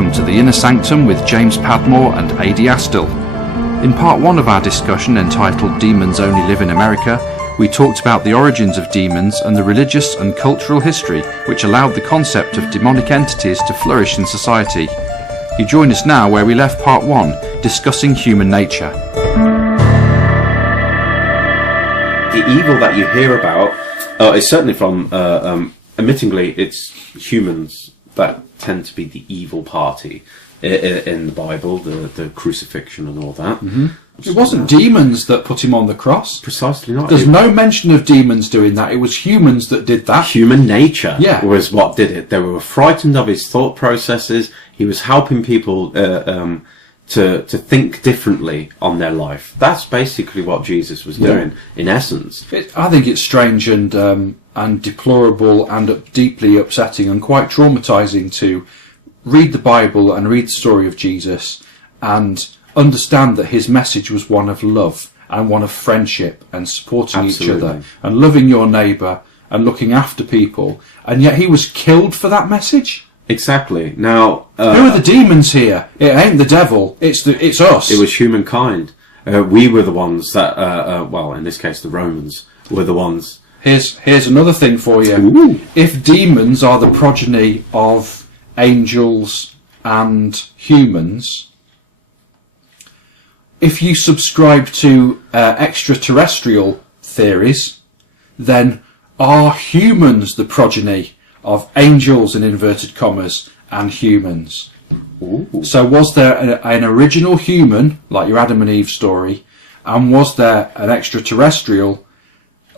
welcome to the Inner Sanctum with James Padmore and Adie Astle. In part 1 of our discussion entitled Demons Only Live in America, we talked about the origins of demons and the religious and cultural history which allowed the concept of demonic entities to flourish in society. You join us now where we left part 1, discussing human nature. The evil that you hear about is certainly from, admittingly, it's humans that tend to be the evil party in the Bible, the crucifixion and all that. Mm-hmm. It wasn't demons that put him on the cross. Precisely not. There's no mention of demons doing that. It was humans that did that. Human nature was what did it. They were frightened of his thought processes. He was helping people to think differently on their life. That's basically what Jesus was doing, in essence. I think it's strange and deplorable and deeply upsetting and quite traumatizing to read the Bible and read the story of Jesus and understand that his message was one of love and one of friendship and supporting each other and loving your neighbour and looking after people, and yet he was killed for that message. Exactly. Now, who are the demons here? It ain't the devil. It's us. It was humankind. We were the ones that, well, in this case, the Romans were the ones. Here's another thing for you. Ooh. If demons are the progeny of angels and humans, if you subscribe to extraterrestrial theories, then are humans the progeny of angels, in inverted commas, and humans? Ooh. So was there an original human, like your Adam and Eve story, and was there an extraterrestrial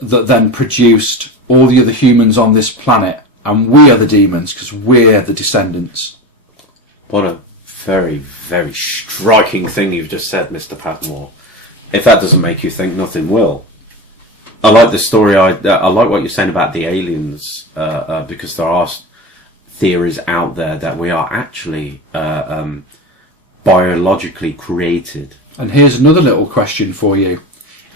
that then produced all the other humans on this planet, and we are the demons because we're the descendants? What a very, very striking thing you've just said, Mr. Padmore. If that doesn't make you think, nothing will. I like the story. I like what you're saying about the aliens, because there are theories out there that we are actually biologically created. And here's another little question for you.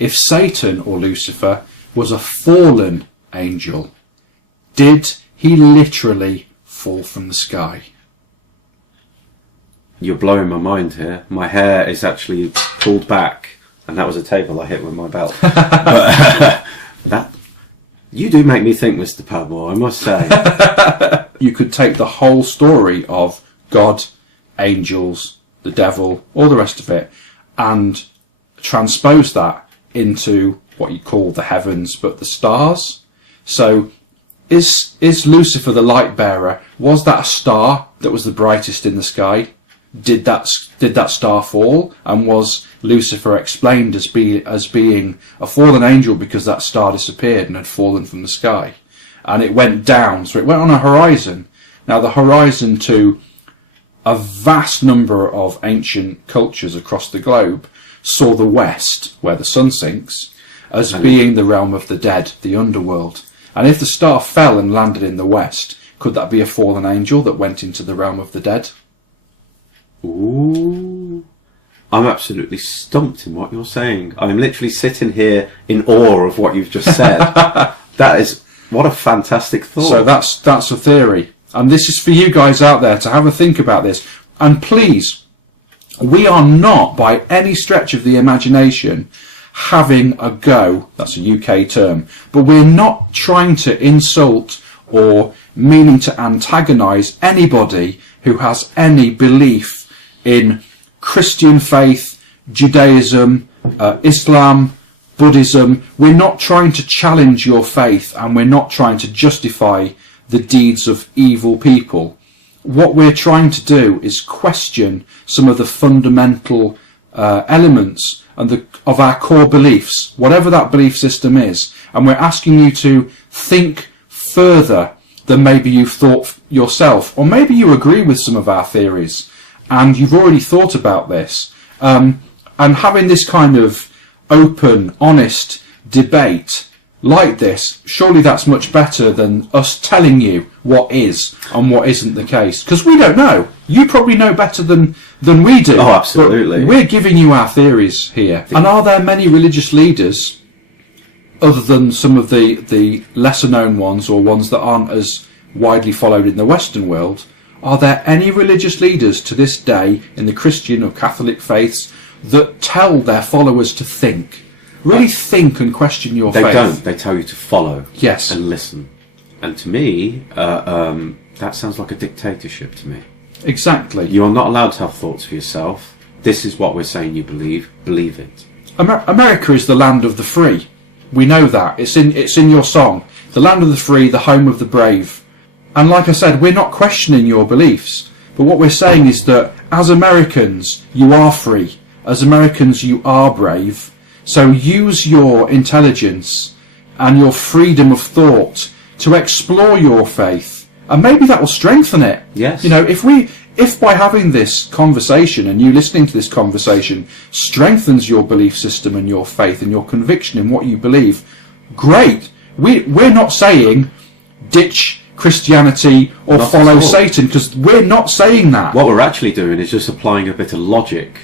If Satan, or Lucifer, was a fallen angel, did he literally fall from the sky? You're blowing my mind here. My hair is actually pulled back, and that was a table I hit with my belt. But that, you do make me think, Mr. Padmore, I must say. You could take the whole story of God, angels, the devil, all the rest of it, and transpose that into what you call the heavens, but the stars. So is Lucifer the light bearer? Was that a star that was the brightest in the sky? Did that star fall, and was Lucifer explained as being a fallen angel because that star disappeared and had fallen from the sky, and it went down, so it went on a horizon. Now the horizon to a vast number of ancient cultures across the globe saw the west, where the sun sinks, as being the realm of the dead, the underworld. And if the star fell and landed in the west, could that be a fallen angel that went into the realm of the dead? Ooh. I'm absolutely stumped in what you're saying. I'm literally sitting here in awe of what you've just said. That is, what a fantastic thought. So that's a theory. And this is for you guys out there to have a think about this. And please, we are not by any stretch of the imagination having a go, that's a UK term, but we're not trying to insult or meaning to antagonise anybody who has any belief in Christian faith, Judaism, Islam, Buddhism. We're not trying to challenge your faith, and we're not trying to justify the deeds of evil people. What we're trying to do is question some of the fundamental elements and of our core beliefs, whatever that belief system is, and we're asking you to think further than maybe you've thought yourself, or maybe you agree with some of our theories and you've already thought about this, and having this kind of open, honest debate like this, surely that's much better than us telling you what is and what isn't the case, because we don't know. You probably know better than we do. Oh, absolutely. But we're giving you our theories here. And are there many religious leaders, other than some of the lesser known ones, or ones that aren't as widely followed in the Western world, Are there any religious leaders to this day in the Christian or Catholic faiths that tell their followers to think? Really think and question your faith. They don't. They tell you to follow. Yes. And listen. And to me, that sounds like a dictatorship to me. Exactly. You're not allowed to have thoughts for yourself. This is what we're saying you believe. Believe it. America is the land of the free. We know that. It's in your song. The land of the free, the home of the brave. And like I said, we're not questioning your beliefs. But what we're saying is that as Americans, you are free. As Americans, you are brave. So use your intelligence and your freedom of thought to explore your faith. And maybe that will strengthen it. Yes. You know, if by having this conversation and you listening to this conversation strengthens your belief system and your faith and your conviction in what you believe, great. We're not saying ditch Christianity or Not follow at all. Satan, because we're not saying that. What we're actually doing is just applying a bit of logic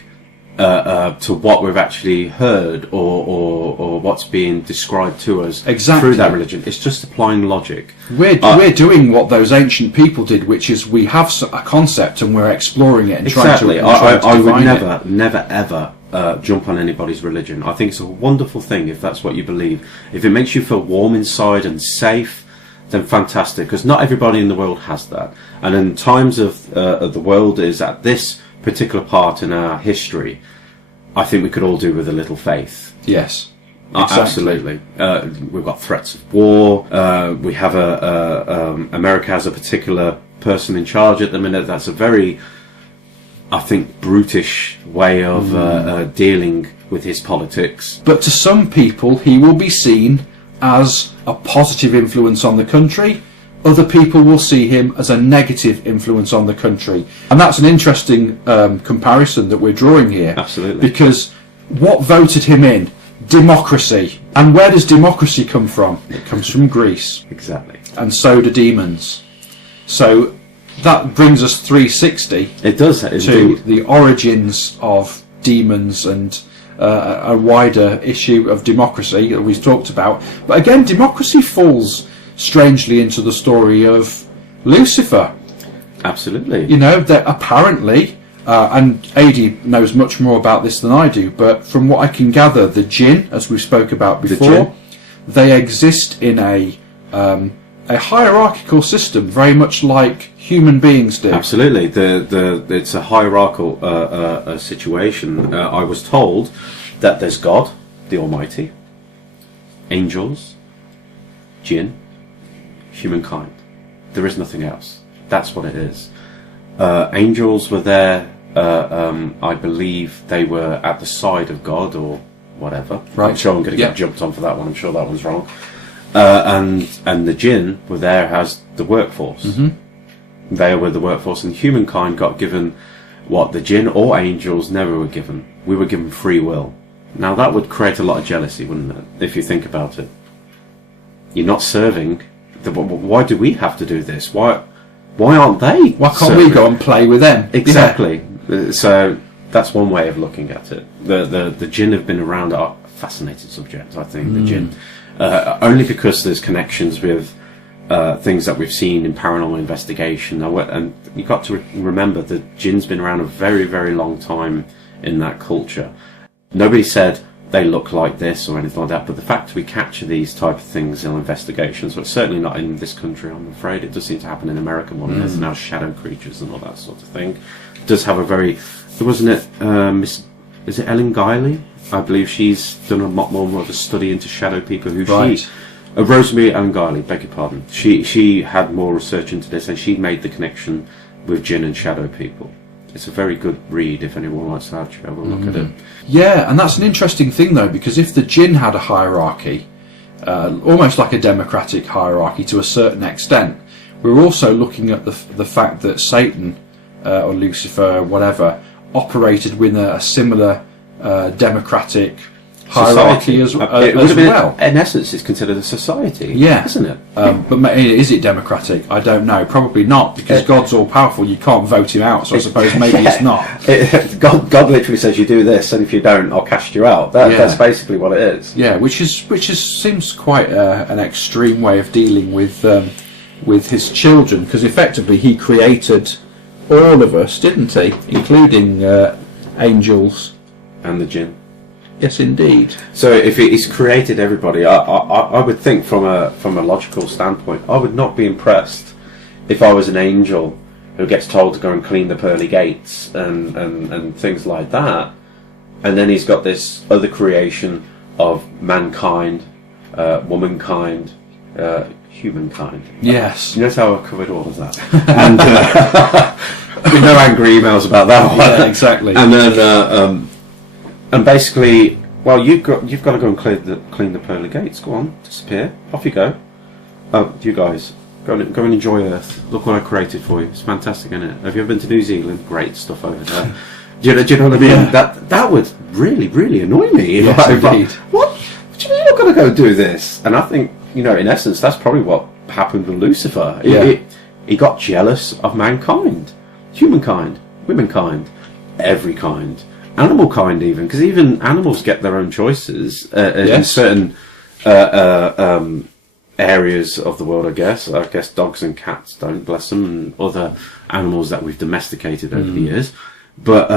to what we've actually heard or what's being described to us through that religion. It's just applying logic. We're doing what those ancient people did, which is we have a concept and we're exploring it and trying to I would define never ever jump on anybody's religion. I think it's a wonderful thing if that's what you believe. If it makes you feel warm inside and safe, then fantastic, because not everybody in the world has that. And in times of the world is at this particular part in our history, I think we could all do with a little faith. Yes, exactly. Absolutely. We've got threats of war. We have America has a particular person in charge at the minute. That's a very, I think, brutish way of dealing with his politics. But to some people, he will be seen as a positive influence on the country. Other people will see him as a negative influence on the country. And that's an interesting comparison that we're drawing here. Absolutely. Because what voted him in? Democracy. And where does democracy come from? It comes from Greece. Exactly. And so do demons. So that brings us 360 It does, to indeed. the origins of demons and a wider issue of democracy that we've talked about. But again, democracy falls strangely into the story of Lucifer. Absolutely. You know, that apparently, and Adie knows much more about this than I do, but from what I can gather, the jinn, as we spoke about before, they exist in a hierarchical system, very much like human beings do. Absolutely. It's a hierarchical situation. I was told that there's God, the Almighty, angels, jinn, humankind. There is nothing else. That's what it is. Angels were there. I believe they were at the side of God or whatever. Right. I'm sure I'm going to get jumped on for that one. I'm sure that one's wrong. And the jinn were there as the workforce. Mm-hmm. They were the workforce, and humankind got given what the jinn or angels never were given. We were given free will. Now that would create a lot of jealousy, wouldn't it? If you think about it, you're not serving. Why do we have to do this? Why aren't they? Why can't serving? we go and play with them? Exactly. Yeah. So that's one way of looking at it. The jinn have been around. A fascinating subject, I think. The jinn. Only because there's connections with things that we've seen in paranormal investigation, and you've got to remember that jinn's been around a very, very long time in that culture. Nobody said they look like this or anything like that, but the fact we capture these type of things in investigations, but certainly not in this country, I'm afraid. It does seem to happen in America more. There's now shadow creatures and all that sort of thing. It does have a very, wasn't it, is it Ellen Guiley? I believe she's done a lot more of a study into shadow people. Rosemary Ellen Guiley, beg your pardon. She had more research into this, and she made the connection with jinn and shadow people. It's a very good read if anyone wants to have a look at it. Yeah, and that's an interesting thing though, because if the jinn had a hierarchy, almost like a democratic hierarchy to a certain extent, we're also looking at the fact that Satan or Lucifer or whatever operated within a similar democratic hierarchy as well. In essence, it's considered a society, yeah, isn't it? But is it democratic? I don't know. Probably not, because God's all powerful. You can't vote him out, so I suppose maybe it's not. God literally says you do this, and if you don't, I'll cast you out. That's basically what it is. Yeah, which seems quite an extreme way of dealing with his children, because effectively he created all of us, didn't he? Including angels. And the jinn. Yes, indeed. So if he's created everybody, I would think from a logical standpoint, I would not be impressed if I was an angel who gets told to go and clean the pearly gates and things like that, and then he's got this other creation of mankind, womankind, humankind. Yes. You notice how I covered all of that? And no angry emails about that one. Yeah, exactly. And then and basically, well, you've got to go and clean the pearly gates. Go on, disappear. Off you go. You guys, go and enjoy Earth. Look what I created for you. It's fantastic, isn't it? Have you ever been to New Zealand? Great stuff over there. Do you know what I mean? Yeah. That would really, really annoy me. Yes, indeed. What do you mean you're going to go do this? And I think, in essence, that's probably what happened with Lucifer. He got jealous of mankind, humankind, womankind, every kind, animal kind, even, because even animals get their own choices in certain areas of the world. I guess dogs and cats don't, bless them, and other animals that we've domesticated over the years. But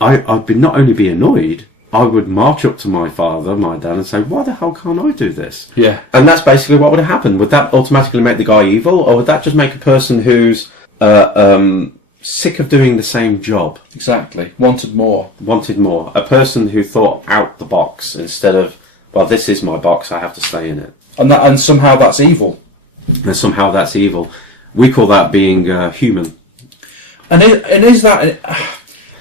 I'd not only be annoyed, I would march up to my father, my dad, and say, why the hell can't I do this? Yeah. And that's basically what would have happened. Would that automatically make the guy evil, or would that just make a person who's sick of doing the same job? Exactly. Wanted more. A person who thought out the box instead of, well, this is my box, I have to stay in it. And somehow that's evil. And somehow that's evil. We call that being human. And is that...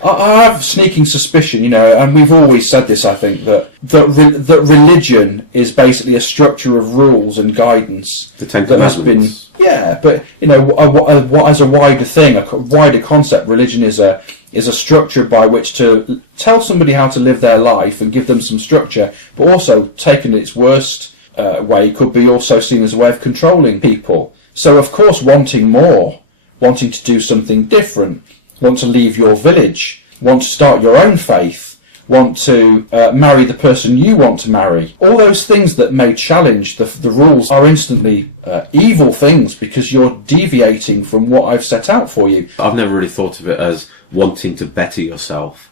I have a sneaking suspicion, and we've always said this, I think, that religion is basically a structure of rules and guidance. The Ten Commandments. But, as a wider thing, a wider concept, religion is a structure by which to tell somebody how to live their life and give them some structure, but also, taken its worst way, could be also seen as a way of controlling people. So, of course, wanting more, wanting to do something different, want to leave your village, want to start your own faith, want to marry the person you want to marry. All those things that may challenge the rules are instantly evil things because you're deviating from what I've set out for you. I've never really thought of it as wanting to better yourself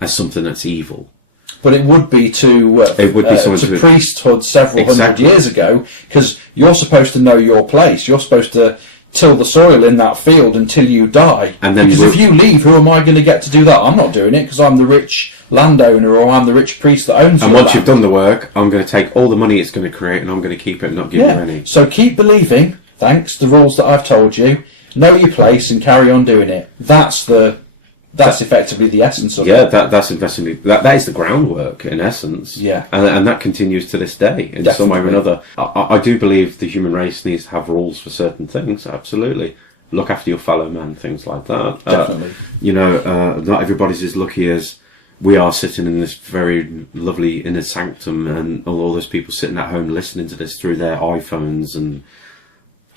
as something that's evil. But it would be to priesthood several hundred years ago, because you're supposed to know your place. You're supposed to till the soil in that field until you die. And then because if you leave, who am I going to get to do that? I'm not doing it because I'm the rich landowner or I'm the rich priest that owns it. And once you've done the work, I'm going to take all the money it's going to create and I'm going to keep it and not give you any. So keep believing, thanks, the rules that I've told you. Know your place and carry on doing it. That's effectively the essence of it. Yeah, that is the groundwork in essence. Yeah. And that continues to this day in some way or another. I do believe the human race needs to have rules for certain things, absolutely. Look after your fellow man, things like that. Definitely. Not everybody's as lucky as we are sitting in this very lovely inner sanctum and all those people sitting at home listening to this through their iPhones and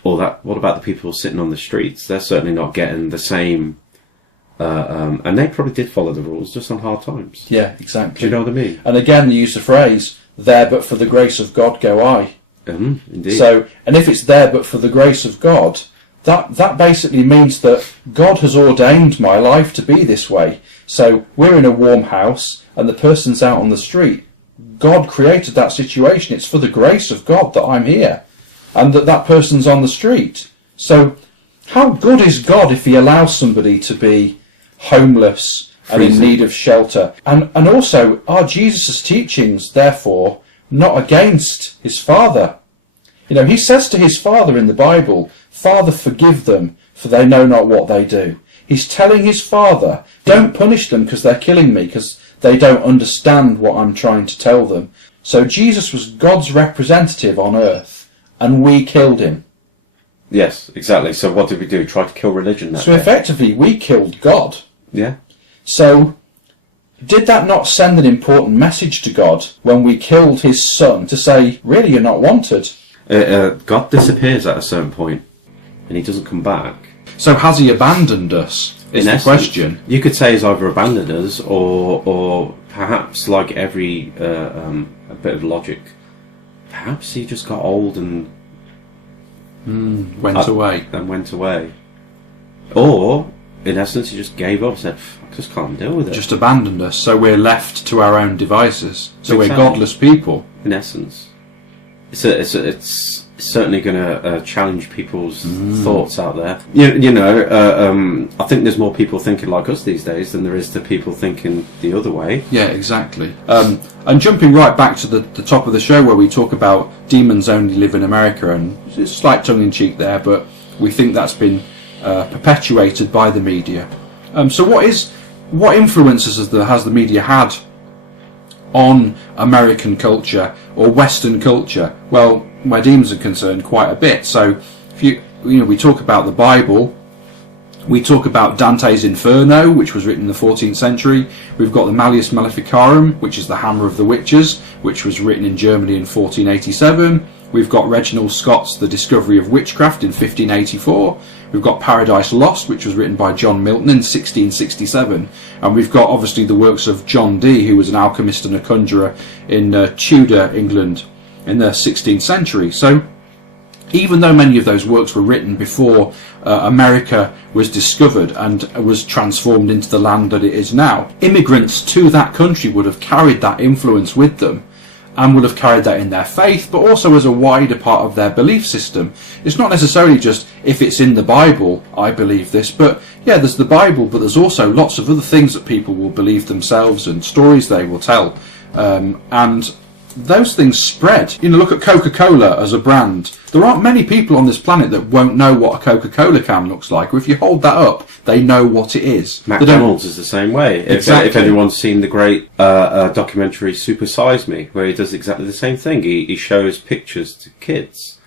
all that. What about the people sitting on the streets? They're certainly not getting the same... and they probably did follow the rules, just on hard times. Yeah, exactly. Do you know what I mean? And again, they use the phrase, there but for the grace of God go I. Indeed. So, and if it's there but for the grace of God, that basically means that God has ordained my life to be this way. So, we're in a warm house, and the person's out on the street. God created that situation. It's for the grace of God that I'm here, and that person's on the street. So, how good is God if he allows somebody to be homeless and in need of shelter? And also, are Jesus' teachings, therefore, not against his Father? He says to his Father in the Bible, Father, forgive them, for they know not what they do. He's telling his Father, don't punish them because they're killing me, because they don't understand what I'm trying to tell them. So Jesus was God's representative on earth, and we killed him. Yes, exactly. So what did we do? Try to kill religion that day? Effectively, we killed God. Yeah. So, did that not send an important message to God when we killed his son to say, really, you're not wanted? God disappears at a certain point, and he doesn't come back. So has he abandoned us? Is the question. You could say he's either abandoned us, or perhaps, like every a bit of logic, perhaps he just got old and went away. And went away. Or, in essence, he just gave up, said, I just can't deal with it. Just abandoned us, so we're left to our own devices. So Exactly. we're godless people. In essence. It's certainly going to challenge people's thoughts out there. I think there's more people thinking like us these days than there is to people thinking the other way. Yeah, exactly. And jumping right back to the top of the show where we talk about demons only live in America, and it's slight tongue-in-cheek there, but we think that's been perpetuated by the media. So what influences has the media had on American culture or Western culture? Well, where demons are concerned, quite a bit. So if we talk about the Bible, we talk about Dante's Inferno, which was written in the 14th century. We've got the Malleus Maleficarum, which is the Hammer of the Witches, which was written in Germany in 1487. We've got Reginald Scott's The Discovery of Witchcraft in 1584. We've got Paradise Lost, which was written by John Milton in 1667. And we've got, obviously, the works of John Dee, who was an alchemist and a conjurer in Tudor England in the 16th century. So even though many of those works were written before America was discovered and was transformed into the land that it is now, immigrants to that country would have carried that influence with them, and would have carried that in their faith, but also as a wider part of their belief system. It's not necessarily just, if it's in the Bible, I believe this, but yeah, there's the Bible, but there's also lots of other things that people will believe themselves and stories they will tell. And those things spread. Look at Coca-Cola as a brand. There aren't many people on this planet that won't know what a Coca-Cola can looks like, or if you hold that up, they know what it is. McDonald's is the same way. Exactly. If anyone's seen the great documentary Super Size Me, where he does exactly the same thing. He shows pictures to kids.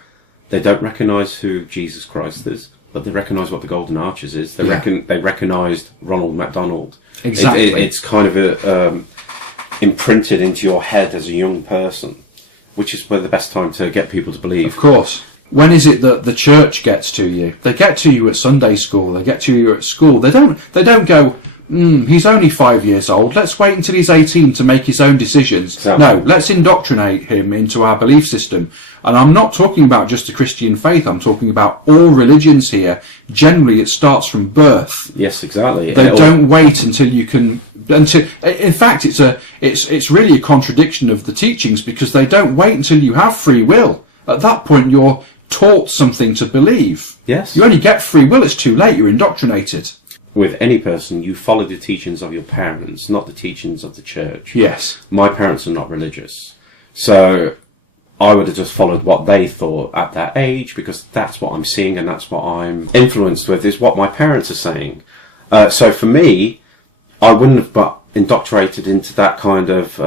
They don't recognise who Jesus Christ is, but they recognise what the Golden Arches is. They recognised Ronald McDonald. Exactly. It's kind of imprinted into your head as a young person, which is the best time to get people to believe. Of course. When is it that the church gets to you? They get to you at Sunday school. They get to you at school. They don't go, he's only 5 years old. Let's wait until he's 18 to make his own decisions. Exactly. No, let's indoctrinate him into our belief system. And I'm not talking about just the Christian faith. I'm talking about all religions here. Generally, it starts from birth. Yes, exactly. They don't wait until you can. In fact, it's really a contradiction of the teachings, because they don't wait until you have free will. At that point, you're taught something to believe. Yes. You only get free will. It's too late. You're indoctrinated. With any person, you follow the teachings of your parents, not the teachings of the church. Yes. My parents are not religious, so I would have just followed what they thought at that age, because that's what I'm seeing and that's what I'm influenced with, is what my parents are saying. So for me, I wouldn't have got indoctrinated into that kind of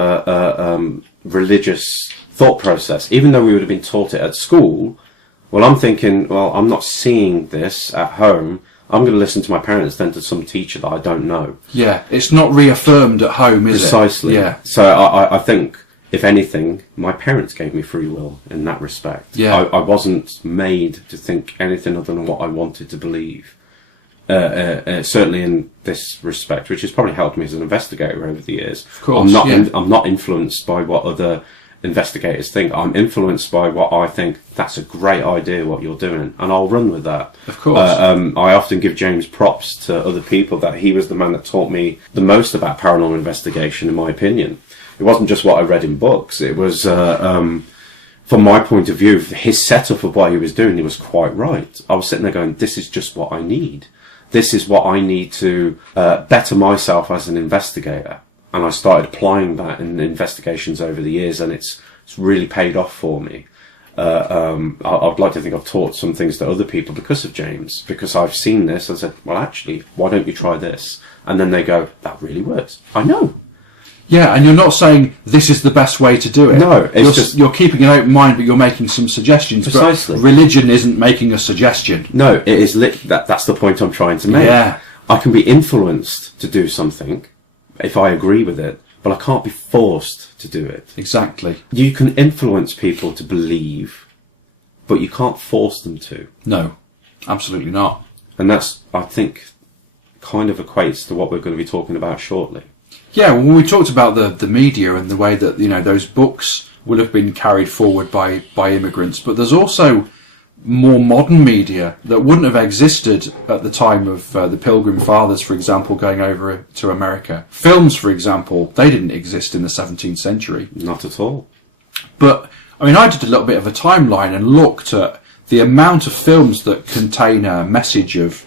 religious thought process, even though we would have been taught it at school. Well, I'm thinking, well, I'm not seeing this at home. I'm going to listen to my parents than to some teacher that I don't know. Yeah, it's not reaffirmed at home, is it? Precisely. Yeah. So I think, if anything, my parents gave me free will in that respect. Yeah. I wasn't made to think anything other than what I wanted to believe. Certainly in this respect, which has probably helped me as an investigator over the years. Of course, I'm not influenced by what other investigators think. I'm influenced by what I think. That's a great idea what you're doing, and I'll run with that. Of course. I often give James props to other people, that he was the man that taught me the most about paranormal investigation, in my opinion. It wasn't just what I read in books. It was, from my point of view, his setup of what he was doing, he was quite right. I was sitting there going, this is just what I need. This is what I need to better myself as an investigator. And I started applying that in investigations over the years, and it's really paid off for me. I'd like to think I've taught some things to other people because of James, because I've seen this and said, well, actually, why don't you try this? And then they go, that really works. I know. Yeah, and you're not saying this is the best way to do it. No, it's you're keeping an open mind, but you're making some suggestions. Precisely. But religion isn't making a suggestion. No, it is that's the point I'm trying to make. Yeah. I can be influenced to do something if I agree with it, but I can't be forced to do it. Exactly. You can influence people to believe, but you can't force them to. No, absolutely not. And that's, I think, kind of equates to what we're going to be talking about shortly. Yeah, well, we talked about the media and the way that, those books will have been carried forward by immigrants, but there's also more modern media that wouldn't have existed at the time of the Pilgrim Fathers, for example, going over to America. Films, for example, they didn't exist in the 17th century. Not at all. But, I mean, I did a little bit of a timeline and looked at the amount of films that contain a message of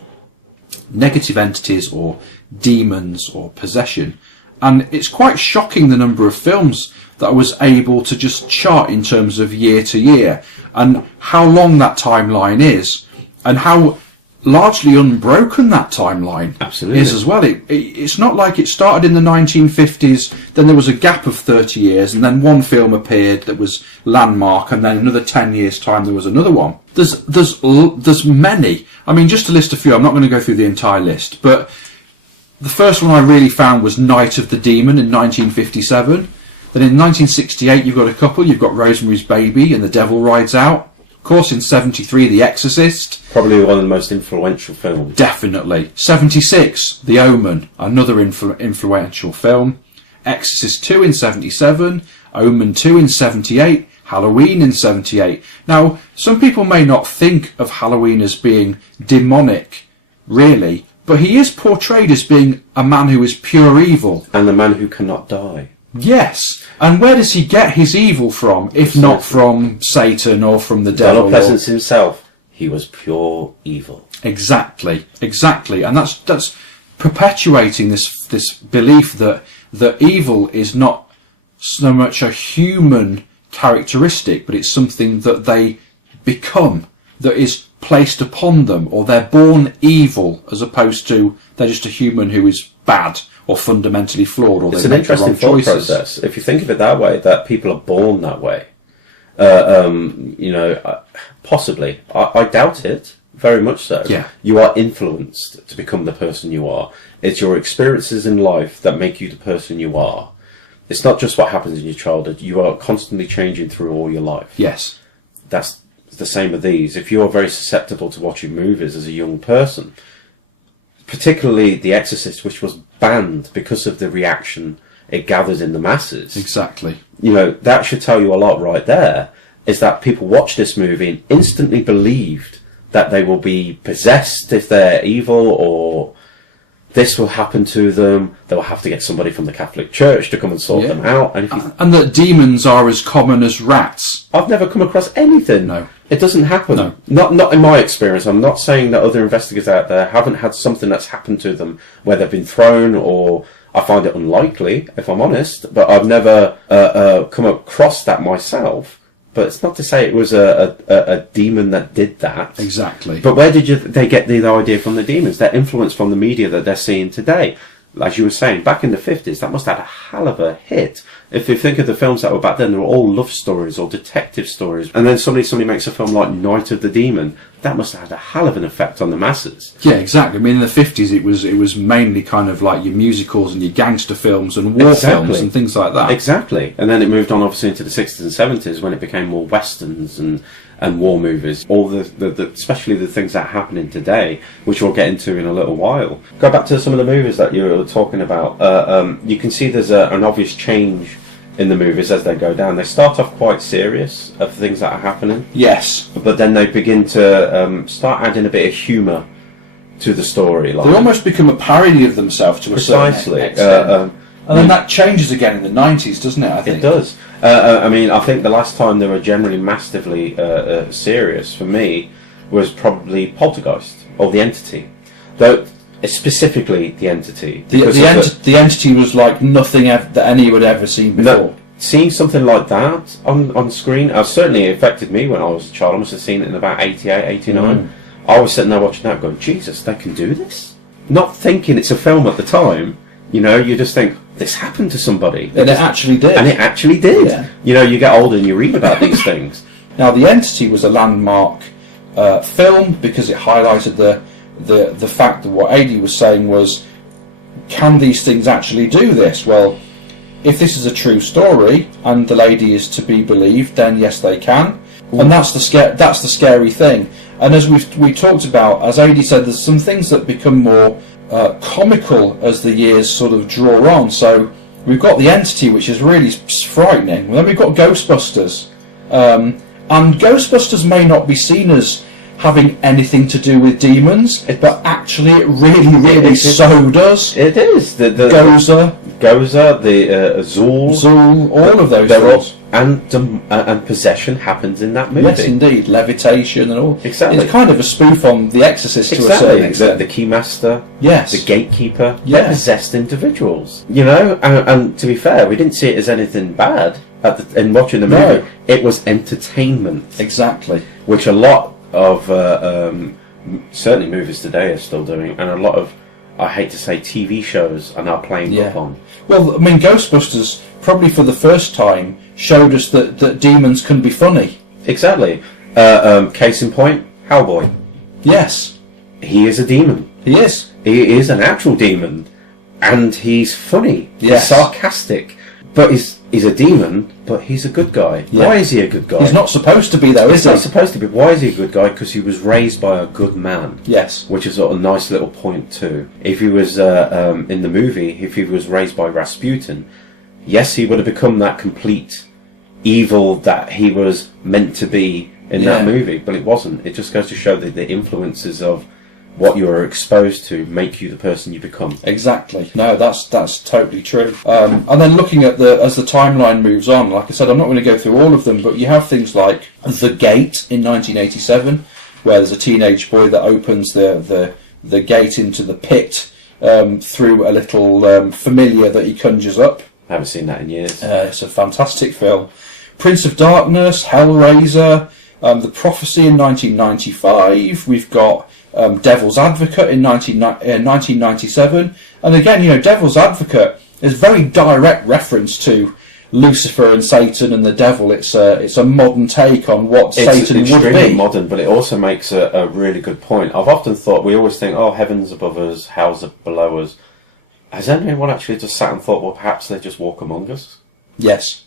negative entities or demons or possession. And it's quite shocking the number of films that I was able to just chart in terms of year to year, and how long that timeline is, and how largely unbroken that timeline Absolutely. is as well. It's not like it started in the 1950s, then there was a gap of 30 years, and then one film appeared that was landmark, and then another 10 years' time there was another one. There's many. I mean, just to list a few, I'm not going to go through the entire list, but the first one I really found was Night of the Demon in 1957. Then in 1968 you've got a couple. You've got Rosemary's Baby and The Devil Rides Out. Of course, in 73, The Exorcist. Probably one of the most influential films. Definitely. 76, The Omen, another influential film. Exorcist 2 in 77, Omen 2 in 78, Halloween in 78. Now, some people may not think of Halloween as being demonic, really, but he is portrayed as being a man who is pure evil. And the man who cannot die. Yes, and where does he get his evil from, if not from Satan or from the devil? Donald Pleasance himself, he was pure evil. Exactly, and that's perpetuating this belief that evil is not so much a human characteristic, but it's something that they become, that is placed upon them, or they're born evil, as opposed to they're just a human who is bad or fundamentally flawed, or it's they an make the wrong interesting thought choices. process. If you think of it that way, that people are born that way. Possibly. I doubt it, very much so. Yeah. You are influenced to become the person you are. It's your experiences in life that make you the person you are. It's not just what happens in your childhood. You are constantly changing through all your life. Yes. That's the same with these. If you're very susceptible to watching movies as a young person, particularly The Exorcist, which was banned because of the reaction it gathers in the masses. Exactly. That should tell you a lot right there, is that people watch this movie and instantly believed that they will be possessed if they're evil, or this will happen to them. They will have to get somebody from the Catholic Church to come and sort them out. And that demons are as common as rats. I've never come across anything. No. It doesn't happen. No. Not in my experience. I'm not saying that other investigators out there haven't had something that's happened to them where they've been thrown, or I find it unlikely, if I'm honest, but I've never come across that myself. But it's not to say it was a demon that did that. Exactly. But where did they get the idea from the demons? They're influenced from the media that they're seeing today. As you were saying, back in the 50s, that must have had a hell of a hit. If you think of the films that were back then, they were all love stories or detective stories. And then somebody makes a film like Night of the Demon. That must have had a hell of an effect on the masses. Yeah, exactly. I mean, in the 50s, it was mainly kind of like your musicals and your gangster films and war films and things like that. Exactly. And then it moved on, obviously, into the 60s and 70s when it became more westerns and war movies. All the especially the things that are happening today, which we'll get into in a little while. Go back to some of the movies that you were talking about. You can see there's an obvious change in the movies as they go down. They start off quite serious of things that are happening. Yes. But then they begin to start adding a bit of humour to the storyline. They almost become a parody of themselves to a certain extent. And then that changes again in the 90s, doesn't it, I think? It does. I think the last time they were generally massively serious, for me, was probably Poltergeist, or The Entity. Though, specifically The Entity. The Entity was like nothing that any would ever seen before. No, seeing something like that on screen, certainly affected me when I was a child. I must have seen it in about 88, 89. I was sitting there watching that going, Jesus, they can do this? Not thinking it's a film at the time. You just think, this happened to somebody. And it actually did. And it actually did. Yeah. You get older and you read about these things. Now, The Entity was a landmark film because it highlighted the fact that what Adie was saying was, can these things actually do this? Well, if this is a true story and the lady is to be believed, then yes, they can. Ooh. And that's the scary thing. And as we talked about, as Adie said, there's some things that become more comical as the years sort of draw on. So we've got The Entity, which is really frightening. Then we've got Ghostbusters, and And Ghostbusters may not be seen as having anything to do with demons, but actually it really so does. It is. The Gozer, the Zool, all of those things. And possession happens in that movie. Yes, indeed. Levitation and all. Exactly. It's kind of a spoof on The Exorcist to a certain extent. The Keymaster. Yes. The Gatekeeper. Yeah. They're possessed individuals. You know, and to be fair, we didn't see it as anything bad in watching the movie. No. It was entertainment. Exactly. Which a lot of certainly movies today are still doing, and a lot of, I hate to say, TV shows are now playing up on. Well, I mean, Ghostbusters probably for the first time showed us that demons can be funny. Exactly. Case in point, Hellboy. Yes. He is a demon. He is. He is an actual demon, and he's funny. Yes. He's sarcastic, but he's a demon, but he's a good guy. Yeah. Why is he a good guy? He's not supposed to be, though, is he? He's not supposed to be. Why is he a good guy? Because he was raised by a good man. Yes. Which is sort of a nice little point too. If he was in the movie, if he was raised by Rasputin, yes, he would have become that complete evil that he was meant to be in that movie, but it wasn't. It just goes to show that the influences of what you are exposed to make you the person you become. Exactly. No, that's totally true. And then looking at as the timeline moves on, like I said, I'm not going to go through all of them, but you have things like The Gate in 1987, where there's a teenage boy that opens the gate into the pit through a little familiar that he conjures up. I haven't seen that in years. It's a fantastic film. Prince of Darkness, Hellraiser, The Prophecy in 1995. We've got Devil's Advocate in 1997. And again, you know, Devil's Advocate is very direct reference to Lucifer and Satan and the devil. It's a modern take on what Satan would be. It's extremely modern, but it also makes a really good point. I've often thought, we always think, oh, heaven's above us, hell's below us. Has anyone actually just sat and thought, well, perhaps they just walk among us? Yes.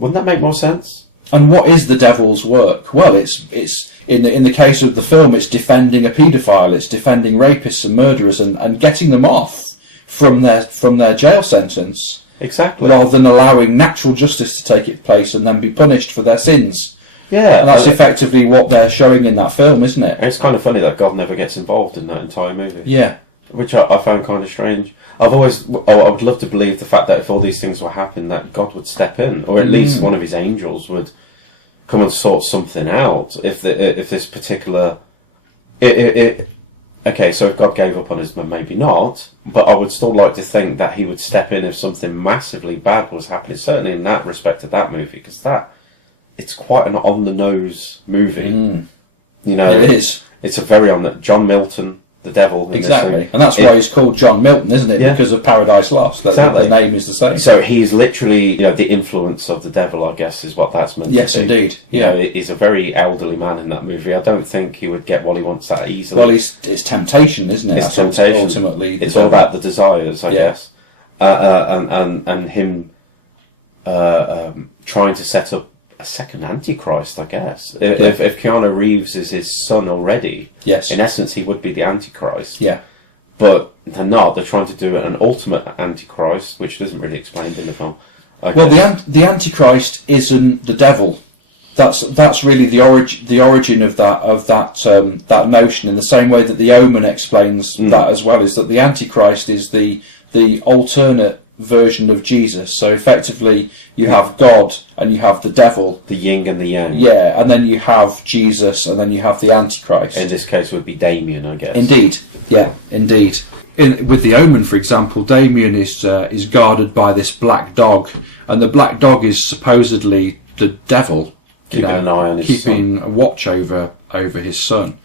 Wouldn't that make more sense? And what is the devil's work? Well, it's in the case of the film, it's defending a paedophile, it's defending rapists and murderers and getting them off from their jail sentence. Exactly. Rather than allowing natural justice to take its place and then be punished for their sins. Yeah. And that's effectively what they're showing in that film, isn't it? And it's kind of funny that God never gets involved in that entire movie. Yeah. Which I found kind of strange. I would love to believe the fact that if all these things were happening, that God would step in, or at least one of his angels would come and sort something out. If this particular, okay, so if God gave up on us, maybe not. But I would still like to think that he would step in if something massively bad was happening. Certainly in that respect of that movie, because it's quite an on the nose movie. You know, it is. It's a very John Milton. The devil. Exactly. And that's why he's called John Milton, isn't it? Yeah. Because of Paradise Lost. Exactly. The name is the same. So he's literally, the influence of the devil, I guess, is what that's meant to be. Yes, indeed. Yeah. He's a very elderly man in that movie. I don't think he would get what he wants that easily. Well, it's temptation, isn't it? It's temptation. Ultimately, it's all about the desires, I guess. And him trying to set up a second Antichrist, I guess. If Keanu Reeves is his son already, yes, in essence he would be the Antichrist. Yeah. But they're not. They're trying to do an ultimate Antichrist, which isn't really explained in the film. Well, the Antichrist isn't the devil. That's really the origin of that notion. In the same way that the Omen explains that as well, is that the Antichrist is the alternate version of Jesus. So effectively you have God and you have the devil, the yin and the yang, and then you have Jesus and then you have the Antichrist. In this case would be Damien, I guess. Indeed. With the Omen, for example, Damien is guarded by this black dog, and the black dog is supposedly the devil, keeping an eye on his keeping a watch over his son.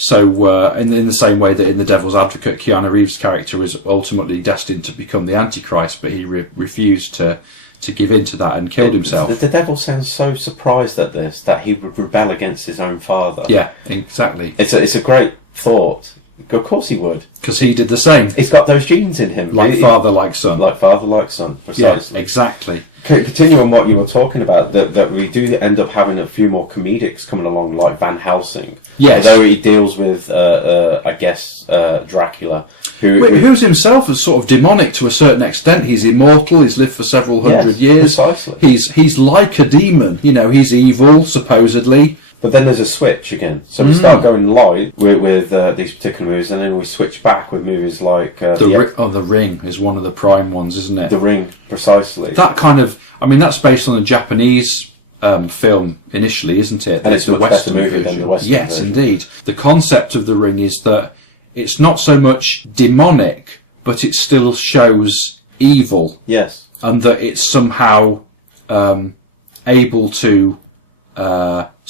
So, in the same way that in The Devil's Advocate, Keanu Reeves' character was ultimately destined to become the Antichrist, but he refused to give in to that and killed himself. The devil sounds so surprised at this, that he would rebel against his own father. Yeah, exactly. It's a great thought. Of course he would. Because he did the same. He's got those genes in him. Like father, like son. Like father, like son, precisely. Yeah, exactly. Continue on what you were talking about, that we do end up having a few more comedics coming along, like Van Helsing. Yes. Although he deals with, I guess, Dracula. who's himself is sort of demonic to a certain extent. He's immortal. He's lived for several hundred years. Precisely. He's like a demon. You know, he's evil supposedly. But then there's a switch again. So we start going light with these particular movies, and then we switch back with movies like... The Ring is one of the prime ones, isn't it? The Ring, precisely. That kind of... I mean, that's based on a Japanese film initially, isn't it? And it's a much better movie than the Western Yes, version. indeed. The concept of The Ring is that it's not so much demonic, but it still shows evil. Yes. And that it's somehow able to...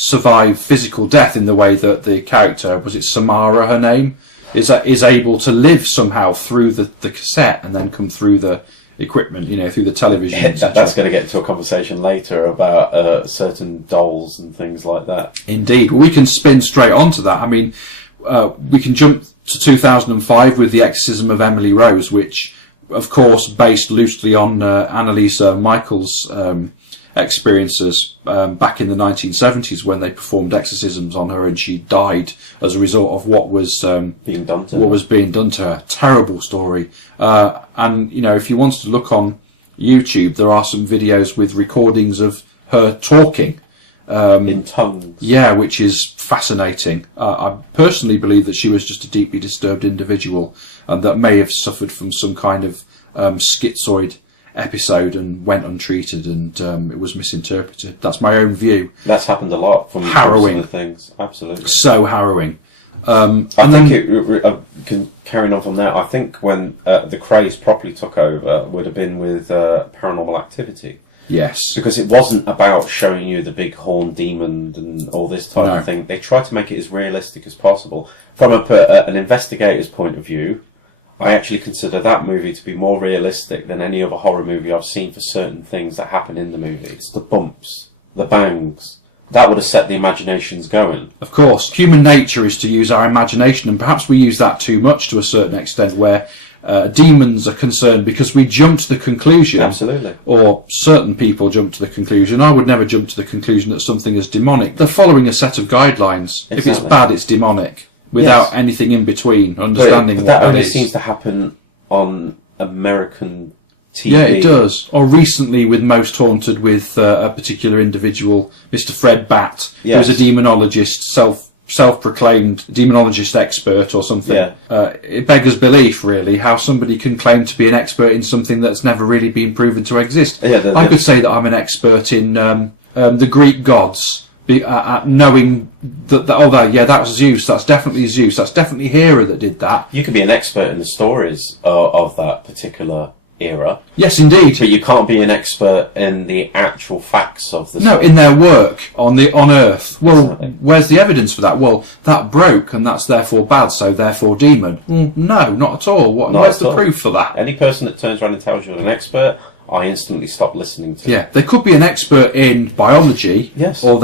survive physical death in the way that the character, was it Samara, her name, is able to live somehow through the cassette and then come through the equipment, you know, through the television. That's going to get into a conversation later about certain dolls and things like that. Indeed. Well, we can spin straight onto that. I mean, we can jump to 2005 with The Exorcism of Emily Rose, which, of course, based loosely on Annalisa Michaels' experiences back in the 1970s when they performed exorcisms on her and she died as a result of what was being done to her. Terrible story. And you know, if you want to look on YouTube, there are some videos with recordings of her talking in tongues. Yeah, which is fascinating. I personally believe that she was just a deeply disturbed individual and that may have suffered from some kind of schizoid episode and went untreated, and it was misinterpreted. That's my own view. That's happened a lot from harrowing things. Absolutely, so harrowing. Carrying on from there, I think when the craze properly took over would have been with Paranormal Activity. Yes, because it wasn't about showing you the big horn demon and all this type of thing. They tried to make it as realistic as possible. From an investigator's point of view, I actually consider that movie to be more realistic than any other horror movie I've seen for certain things that happen in the movie. It's the bumps, the bangs. That would have set the imaginations going. Of course, human nature is to use our imagination, and perhaps we use that too much to a certain extent where demons are concerned, because we jump to the conclusion. Absolutely. Or certain people jump to the conclusion. I would never jump to the conclusion that something is demonic. They're following a set of guidelines. Exactly. If it's bad, it's demonic. Without anything in between, understanding but what that only is. Seems to happen on American TV. Yeah, it does. Or recently with Most Haunted with a particular individual, Mr. Fred Batt, who's a demonologist, self-proclaimed demonologist expert or something. Yeah. It beggars belief, really, how somebody can claim to be an expert in something that's never really been proven to exist. Yeah, I could say that I'm an expert in the Greek gods. Knowing that was Zeus, that's definitely Zeus, that's definitely Hera that did that. You could be an expert in the stories of that particular era. Yes, indeed. But you can't be an expert in the actual facts of the in their work on Earth. Well, where's the evidence for that? Well, that broke, and that's therefore bad, so therefore demon. Well, no, not at all. Where's the proof for that? Any person that turns around and tells you you're an expert, I instantly stop listening to. Yeah, they could be an expert in biology, yes, or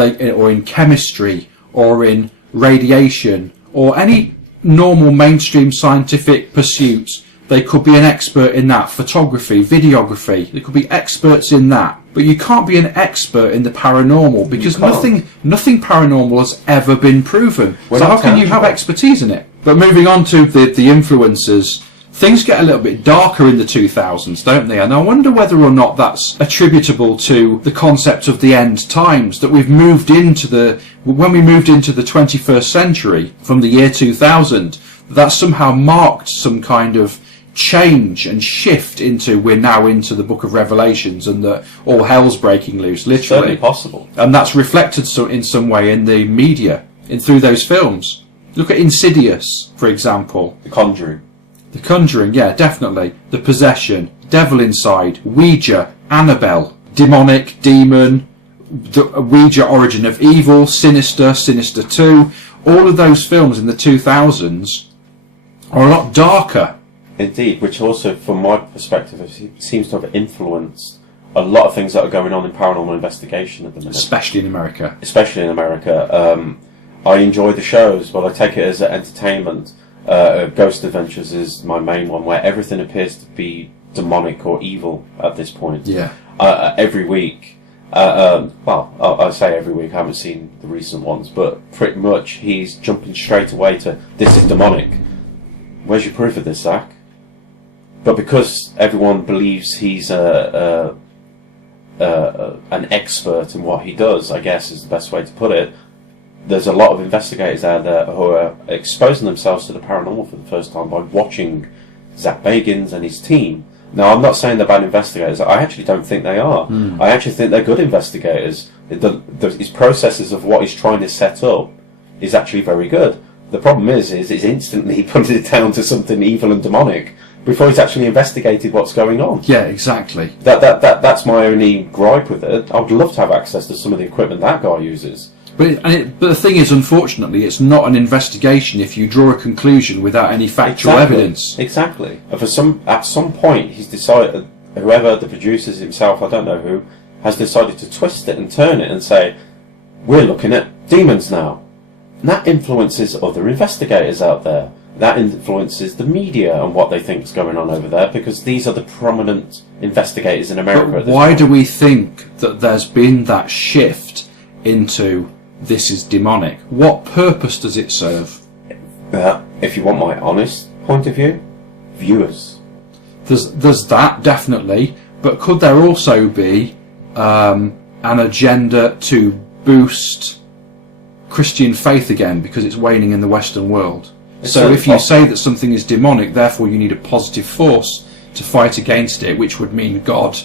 in chemistry, or in radiation, or any normal mainstream scientific pursuits. They could be an expert in that. Photography, videography. They could be experts in that. But you can't be an expert in the paranormal because nothing paranormal has ever been proven. So how can you have expertise in it? But moving on to the influences. Things get a little bit darker in the 2000s, don't they? And I wonder whether or not that's attributable to the concept of the end times, that when we moved into the 21st century from the year 2000, that somehow marked some kind of change and shift into, we're now into the book of Revelations and that all hell's breaking loose, literally. Certainly possible. And that's reflected in some way in the media, through those films. Look at Insidious, for example. The Conjuring. The Conjuring, yeah, definitely. The Possession, Devil Inside, Ouija, Annabelle, Demonic, Demon, the Ouija, Origin of Evil, Sinister, Sinister 2. All of those films in the 2000s are a lot darker. Indeed, which also, from my perspective, seems to have influenced a lot of things that are going on in paranormal investigation at the minute. Especially in America. I enjoy the shows, but I take it as entertainment. Ghost Adventures is my main one, where everything appears to be demonic or evil at this point. Yeah. Every week. I say every week, I haven't seen the recent ones, but pretty much he's jumping straight away to, this is demonic. where's your proof of this, Zach? But because everyone believes he's an expert in what he does, I guess is the best way to put it, there's a lot of investigators out there who are exposing themselves to the paranormal for the first time by watching Zach Bagans and his team. Now, I'm not saying they're bad investigators. I actually don't think they are. I actually think they're good investigators. His processes of what he's trying to set up is actually very good. The problem is it's instantly putting it down to something evil and demonic before he's actually investigated what's going on. Yeah, exactly. That's my only gripe with it. I would love to have access to some of the equipment that guy uses. But the thing is, unfortunately, it's not an investigation if you draw a conclusion without any factual evidence. Exactly. And at some point, he's decided, whoever the producers himself, I don't know who, has decided to twist it and turn it and say, we're looking at demons now. And that influences other investigators out there. That influences the media and what they think is going on over there, because these are the prominent investigators in America. But why do we think that there's been that shift into this is demonic? What purpose does it serve? If you want my honest point of view, viewers. There's that, definitely, but could there also be an agenda to boost Christian faith again because it's waning in the Western world? So if you say that something is demonic, therefore you need a positive force to fight against it, which would mean God.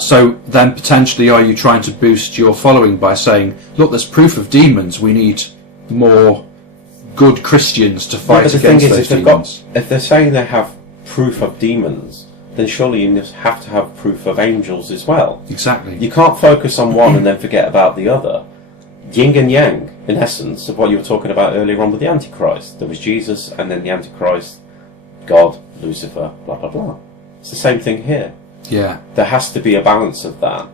So then potentially are you trying to boost your following by saying, look, there's proof of demons, we need more good Christians to fight against those demons? If they're saying they have proof of demons, then surely you have to have proof of angels as well. Exactly. You can't focus on one and then forget about the other. Yin and yang, in essence, of what you were talking about earlier on with the Antichrist. There was Jesus and then the Antichrist, God, Lucifer, blah, blah, blah. It's the same thing here. Yeah. There has to be a balance of that.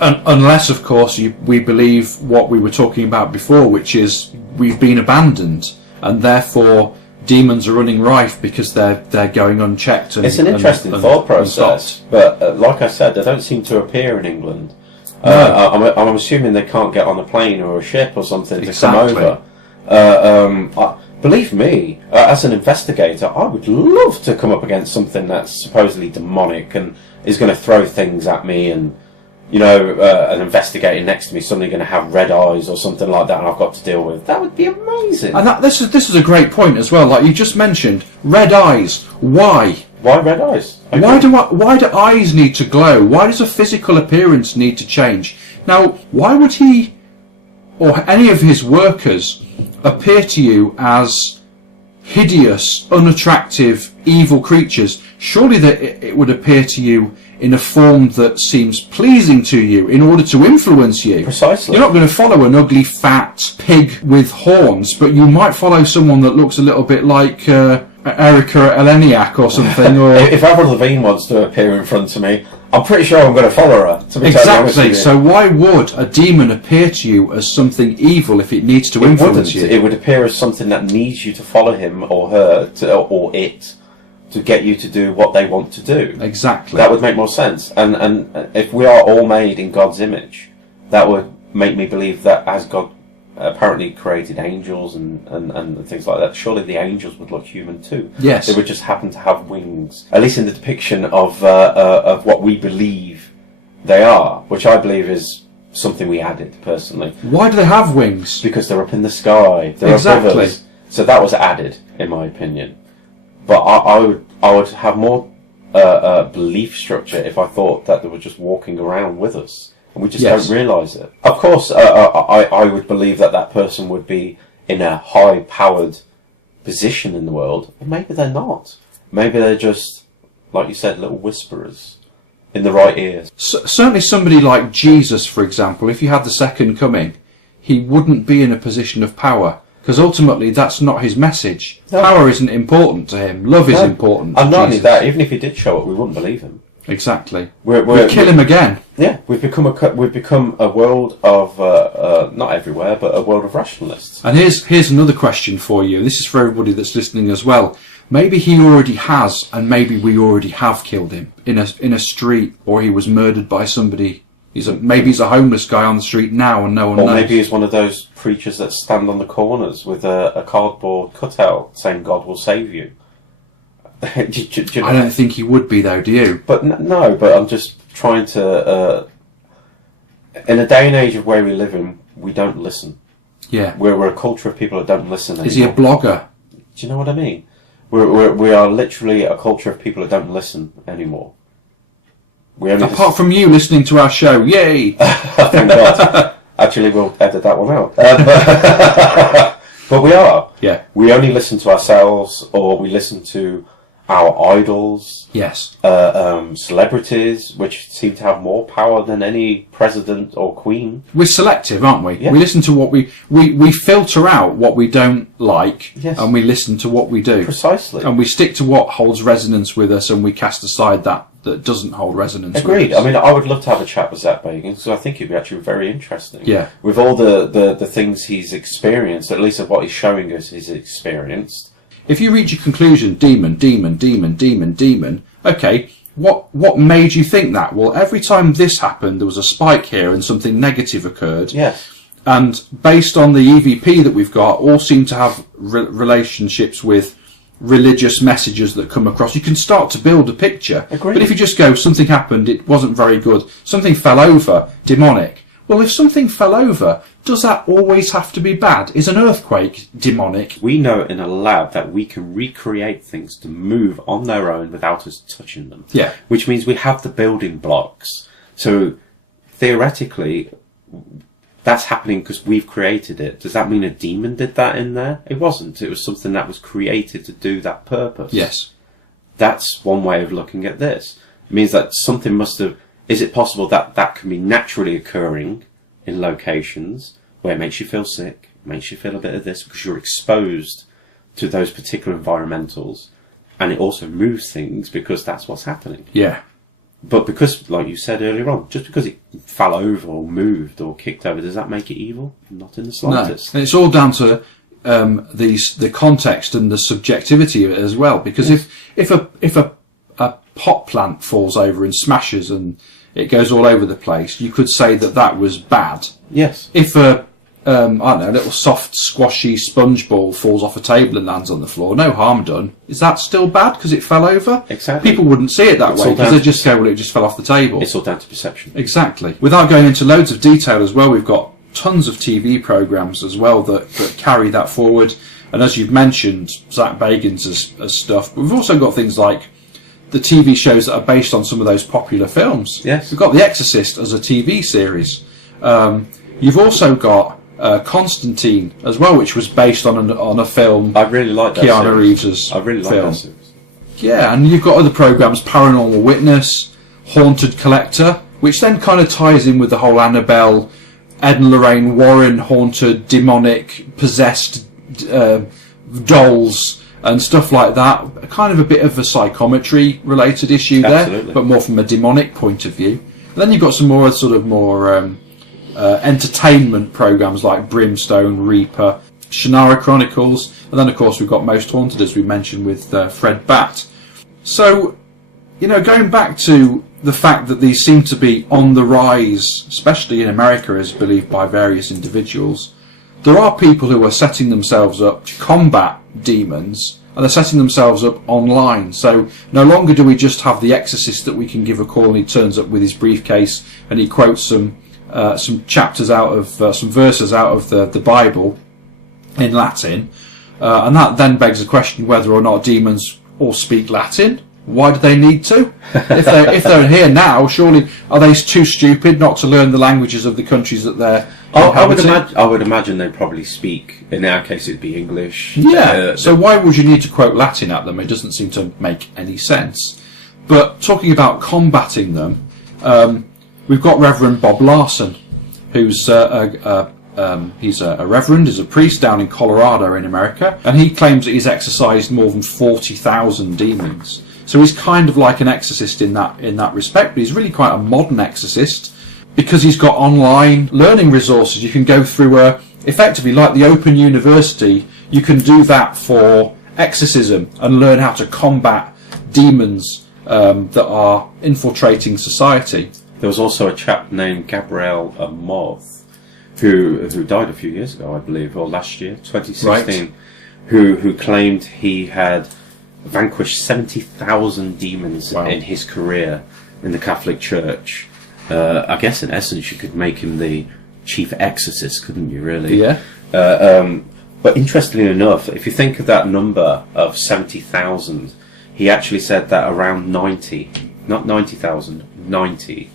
Unless, of course, we believe what we were talking about before, which is we've been abandoned, and therefore demons are running rife because they're going unchecked. It's an interesting thought process, but like I said, they don't seem to appear in England. No. I'm assuming they can't get on a plane or a ship or something to come over. Believe me, as an investigator, I would love to come up against something that's supposedly demonic and is going to throw things at me, and an investigator next to me suddenly going to have red eyes or something like that, and I've got to deal with. That would be amazing. And this is a great point as well. Like you just mentioned, red eyes. Why? Why red eyes? Okay. Why do eyes need to glow? Why does a physical appearance need to change? Now, why would he or any of his workers appear to you as hideous, unattractive, evil creatures? Surely that it would appear to you in a form that seems pleasing to you in order to influence you. Precisely. You're not going to follow an ugly, fat pig with horns, but you might follow someone that looks a little bit like Erica Eleniak or something. Or if Avril Lavigne wants to appear in front of me, I'm pretty sure I'm going to follow her. To be exactly. So why would a demon appear to you as something evil if it needs to influence you? It would appear as something that needs you to follow him or her or it to get you to do what they want to do. Exactly. That would make more sense. And if we are all made in God's image, that would make me believe that as God apparently created angels and things like that, surely the angels would look human too. Yes. They would just happen to have wings, at least in the depiction of what we believe they are, which I believe is something we added personally. Why do they have wings? Because they're up in the sky. They're above us. So that was added, in my opinion. But I would have more belief structure if I thought that they were just walking around with us. And we just don't realise it. Of course, I would believe that person would be in a high-powered position in the world. But maybe they're not. Maybe they're just, like you said, little whisperers in the right ears. Certainly somebody like Jesus, for example, if you had the second coming, he wouldn't be in a position of power. Because ultimately, that's not his message. No. Power isn't important to him. Love is important to And not only Jesus. that, even if he did show up, we wouldn't believe him. Exactly. We'd kill him again. Yeah, we've become a world of not everywhere, but a world of rationalists. And here's another question for you. This is for everybody that's listening as well. Maybe he already has, and maybe we already have killed him in a street, or he was murdered by somebody Maybe he's a homeless guy on the street now and no one knows. Or maybe he's one of those preachers that stand on the corners with a cardboard cutout saying God will save you. I don't think he would be, though, do you? But no, but I'm just trying to... in a day and age of where we live in, we don't listen. Yeah. We're a culture of people that don't listen anymore. Is he a blogger? Do you know what I mean? We are literally a culture of people that don't listen anymore. Apart from you listening to our show, yay! Thank God. Actually, we'll edit that one out. But we are. Yeah. We only listen to ourselves, or we listen to our idols. Yes. Celebrities, which seem to have more power than any president or queen. We're selective, aren't we? Yeah. We listen to what we filter out what we don't like, yes. and we listen to what we do. Precisely. And we stick to what holds resonance with us, and we cast aside that doesn't hold resonance Agreed. with us. I mean, I would love to have a chat with Zach Bagans, because I think he'd be actually very interesting. Yeah. With all the things he's experienced, at least of what he's showing us he's experienced. If you reach a conclusion, demon, okay, what made you think that? Well, every time this happened, there was a spike here and something negative occurred. Yes. And based on the EVP that we've got, all seem to have relationships with religious messages that come across. You can start to build a picture. Agreed. But if you just go, something happened, it wasn't very good, something fell over, demonic. Well, if something fell over, does that always have to be bad? Is an earthquake demonic? We know in a lab that we can recreate things to move on their own without us touching them. Yeah. Which means we have the building blocks. So, theoretically, that's happening because we've created it. Does that mean a demon did that in there? It wasn't. It was something that was created to do that purpose. Yes. That's one way of looking at this. It means that something must have... Is it possible that that can be naturally occurring in locations where it makes you feel sick, makes you feel a bit of this, because you're exposed to those particular environmentals, and it also moves things because that's what's happening. Yeah. But because, like you said earlier on, just because it fell over or moved or kicked over, does that make it evil? Not in the slightest. No. And it's all down to the context and the subjectivity of it as well. Because yes. if a pot plant falls over and smashes and it goes all over the place, you could say that was bad. Yes. If a little soft, squashy sponge ball falls off a table and lands on the floor, no harm done. Is that still bad because it fell over? Exactly. People wouldn't see it that way because they just go, well, it just fell off the table. It's all down to perception. Exactly. Without going into loads of detail as well, we've got tons of TV programmes as well that carry that forward. And as you've mentioned, Zach Bagans as stuff. But we've also got things like the TV shows that are based on some of those popular films. Yes. We've got The Exorcist as a TV series. You've also got Constantine as well, which was based on a film. I really like that Keanu series. Reeves' I really like film. that series. Yeah, and you've got other programmes, Paranormal Witness, Haunted Collector, which then kind of ties in with the whole Annabelle, Ed and Lorraine Warren haunted, demonic, possessed dolls and stuff like that. Kind of a bit of a psychometry related issue Absolutely. there, but more from a demonic point of view. And then you've got some more sort of more entertainment programs like Brimstone, Reaper, Shannara Chronicles, and then of course we've got Most Haunted, as we mentioned, with Fred Batt. So, going back to the fact that these seem to be on the rise, especially in America, as believed by various individuals, there are people who are setting themselves up to combat demons, and they're setting themselves up online. So no longer do we just have the exorcist that we can give a call and he turns up with his briefcase and he quotes some chapters out of some verses out of the Bible in Latin, and that then begs the question whether or not demons all speak Latin. Why do they need to? If they're here now, surely are they too stupid not to learn the languages of the countries that they're inhabiting? I would imagine they probably speak. In our case, it'd be English. Yeah. So why would you need to quote Latin at them? It doesn't seem to make any sense. But talking about combating them, we've got Reverend Bob Larson, who's he's a reverend, he's a priest down in Colorado in America, and he claims that he's exorcised more than 40,000 demons. So he's kind of like an exorcist in that respect, but he's really quite a modern exorcist because he's got online learning resources. You can go through effectively like the Open University. You can do that for exorcism and learn how to combat demons that are infiltrating society. There was also a chap named Gabriel Moth, who died a few years ago, I believe, or last year, 2016, Right. who claimed he had vanquished 70,000 demons Wow. in his career in the Catholic Church. I guess in essence you could make him the chief exorcist, couldn't you, really? Yeah. But interestingly enough, if you think of that number of 70,000, he actually said that around 90, not 90,000, 90,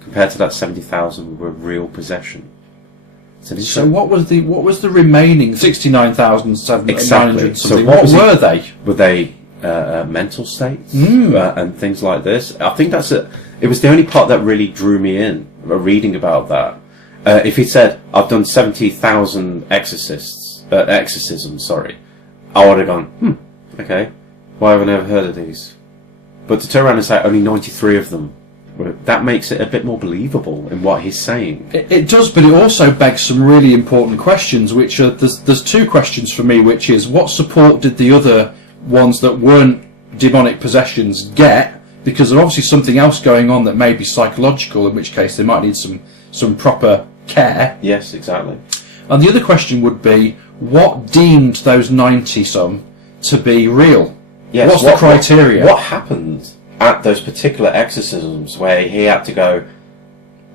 compared to that 70,000 were real possession. So what was the remaining 69,900 Exactly. something? So what were they? Were they mental states and things like this? I think it was the only part that really drew me in, reading about that. If he said, I've done 70,000 exorcisms, I would have gone, okay, why haven't I ever heard of these? But to turn around and say only 93 of them, that makes it a bit more believable in what he's saying. It does, but it also begs some really important questions, which are, there's two questions for me, which is, what support did the other ones that weren't demonic possessions get? Because there's obviously something else going on that may be psychological, in which case they might need some proper care. Yes, exactly. And the other question would be, what deemed those 90-some to be real? Yes, What's the criteria? What happened at those particular exorcisms where he had to go,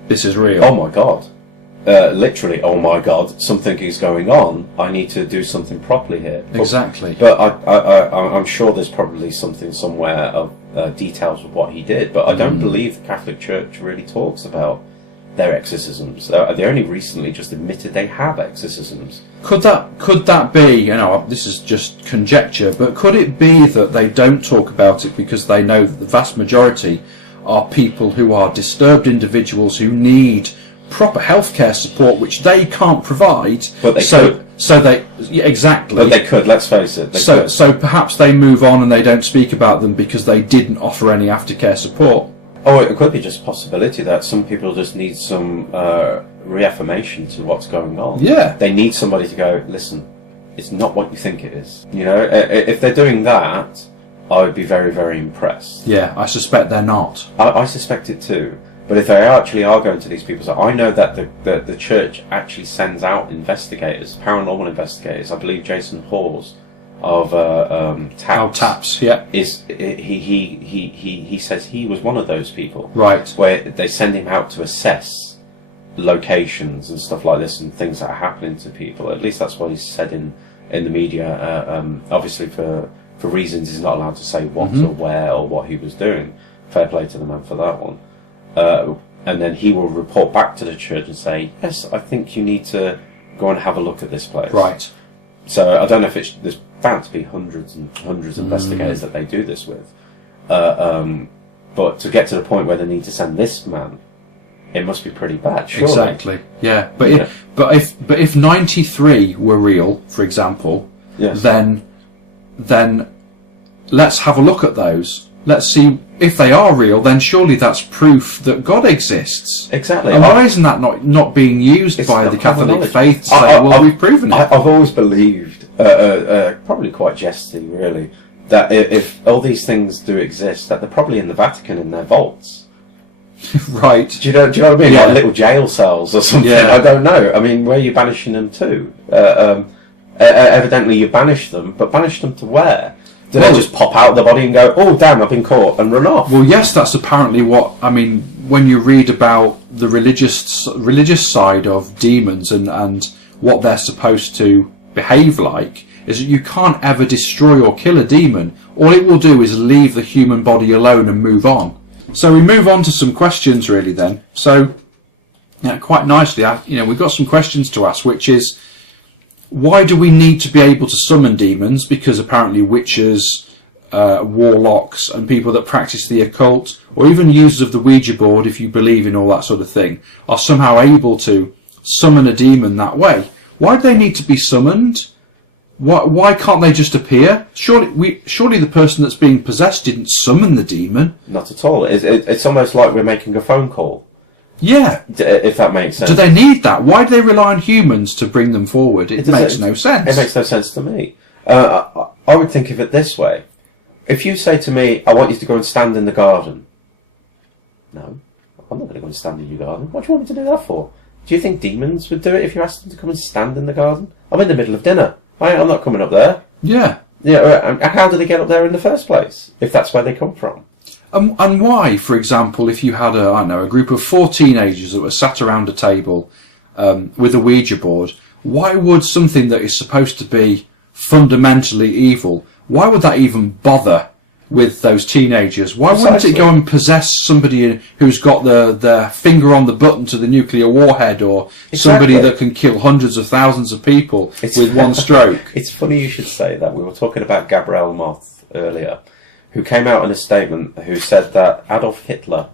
This is real. oh my God, literally, oh my God, something is going on, I need to do something properly here. Exactly. But I'm sure there's probably something somewhere of details of what he did, but I don't believe the Catholic Church really talks about their exorcisms. They only recently just admitted they have exorcisms. Could that be, this is just conjecture, but could it be that they don't talk about it because they know that the vast majority are people who are disturbed individuals who need proper healthcare support, which they can't provide? But they could. Exactly. But they could, let's face it. So perhaps they move on and they don't speak about them because they didn't offer any aftercare support. Oh, it could be just a possibility that some people just need some reaffirmation to what's going on. Yeah. They need somebody to go, listen, it's not what you think it is. You know, if they're doing that, I would be very, very impressed. Yeah, I suspect they're not. I suspect it too. But if they actually are going to these people, so I know that the church actually sends out investigators, paranormal investigators. I believe Jason Hawes of TAPS. TAPS, yeah. He says he was one of those people. Right. Where they send him out to assess locations and stuff like this and things that are happening to people. At least that's what he's said in the media. Obviously for reasons he's not allowed to say what or where or what he was doing. Fair play to the man for that one. And then he will report back to the church and say, yes, I think you need to go and have a look at this place. Right. So I don't know if there's bound to be hundreds and hundreds of investigators that they do this with. But to get to the point where they need to send this man, it must be pretty bad, surely. Exactly. Yeah. But if 93 were real, for example, yes. then let's have a look at those. Let's see if they are real. Then surely that's proof that God exists. Exactly. And why isn't that not being used by the Catholic faith to say, well, we've proven it? I've always believed, probably quite jesty, really, that if all these things do exist, that they're probably in the Vatican in their vaults. Right. Do you know what I mean? Yeah. Like little jail cells or something. Yeah. I don't know. I mean, where are you banishing them to? Evidently you banish them, but banish them to where? Do they just pop out of the body and go, oh damn, I've been caught, and run off? Well, yes, that's apparently what, when you read about the religious side of demons and what they're supposed to behave like, is that you can't ever destroy or kill a demon. All it will do is leave the human body alone and move on. So we move on to some questions really then. So, quite nicely, we've got some questions to ask, which is, why do we need to be able to summon demons? Because apparently witches, warlocks and people that practice the occult, or even users of the Ouija board, if you believe in all that sort of thing, are somehow able to summon a demon that way. Why do they need to be summoned? Why can't they just appear? Surely the person that's being possessed didn't summon the demon. Not at all. It's almost like we're making a phone call. Yeah. If that makes sense. Do they need that? Why do they rely on humans to bring them forward? It makes no sense. It makes no sense to me. I would think of it this way. If you say to me, I want you to go and stand in the garden. No. I'm not going to go and stand in your garden. What do you want me to do that for? Do you think demons would do it if you asked them to come and stand in the garden? I'm in the middle of dinner. I'm not coming up there. Yeah. Yeah. How do they get up there in the first place, if that's where they come from? And why, for example, if you had a group of 4 teenagers that were sat around a table with a Ouija board, why would something that is supposed to be fundamentally evil, why would that even bother with those teenagers? Why wouldn't it go and possess somebody who's got their finger on the button to the nuclear warhead, or somebody that can kill hundreds of thousands of people with one stroke? It's funny you should say that. We were talking about Gabriel Moth earlier, who came out in a statement who said that Adolf Hitler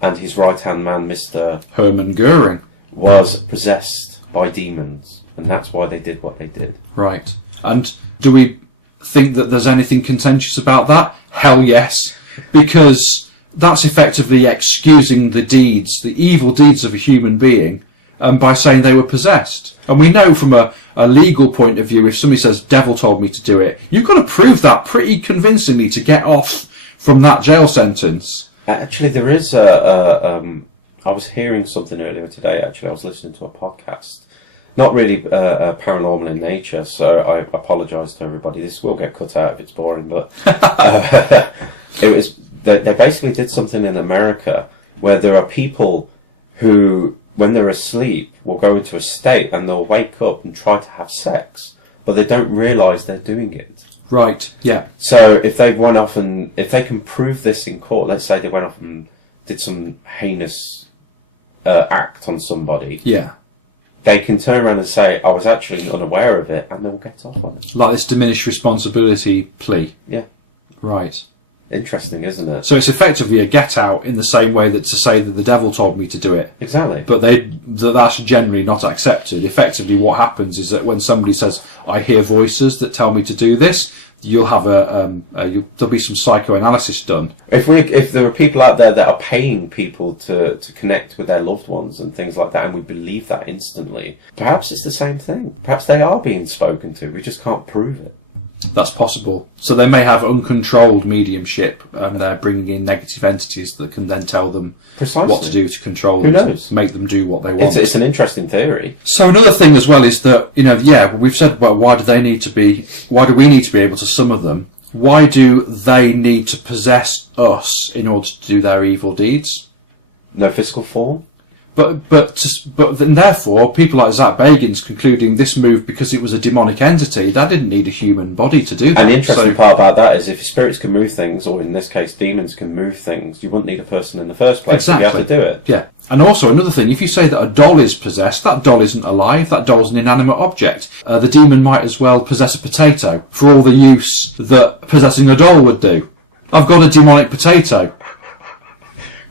and his right-hand man, Mr. Hermann Goering, was possessed by demons, and that's why they did what they did. Right. And do we think that there's anything contentious about that? Hell yes. Because that's effectively excusing the evil deeds of a human being, by saying they were possessed. And we know from a legal point of view, if somebody says, devil told me to do it, you've got to prove that pretty convincingly to get off from that jail sentence. Actually, there is I was hearing something earlier today, actually. I was listening to a podcast. Not really paranormal in nature, so I apologise to everybody. This will get cut out if it's boring, but they basically did something in America where there are people who, when they're asleep, will go into a state and they'll wake up and try to have sex, but they don't realise they're doing it. Right, yeah. So if they can prove this in court, let's say they went off and did some heinous act on somebody. Yeah. They can turn around and say, I was actually unaware of it, and they'll get off on it. Like this diminished responsibility plea. Yeah. Right. Interesting, isn't it? So it's effectively a get-out in the same way that to say that the devil told me to do it. Exactly. But that's generally not accepted. Effectively what happens is that when somebody says, I hear voices that tell me to do this, you'll have there'll be some psychoanalysis done. If there are people out there that are paying people to connect with their loved ones and things like that, and we believe that instantly, perhaps it's the same thing. Perhaps they are being spoken to. We just can't prove it. That's possible. So they may have uncontrolled mediumship, and they're bringing in negative entities that can then tell them what to do to control them. Who knows? To make them do what they want. It's an interesting theory. So another thing as well is that, we've said, well, why do we need to be able to summon them? Why do they need to possess us in order to do their evil deeds? No physical form? But then therefore, people like Zach Bagans concluding this moved because it was a demonic entity. That didn't need a human body to do that. And the interesting part about that is if spirits can move things, or in this case demons can move things, you wouldn't need a person in the first place. Exactly. If you have to do it. Yeah. And also another thing, if you say that a doll is possessed, that doll isn't alive, that doll's an inanimate object. The demon might as well possess a potato for all the use that possessing a doll would do. I've got a demonic potato.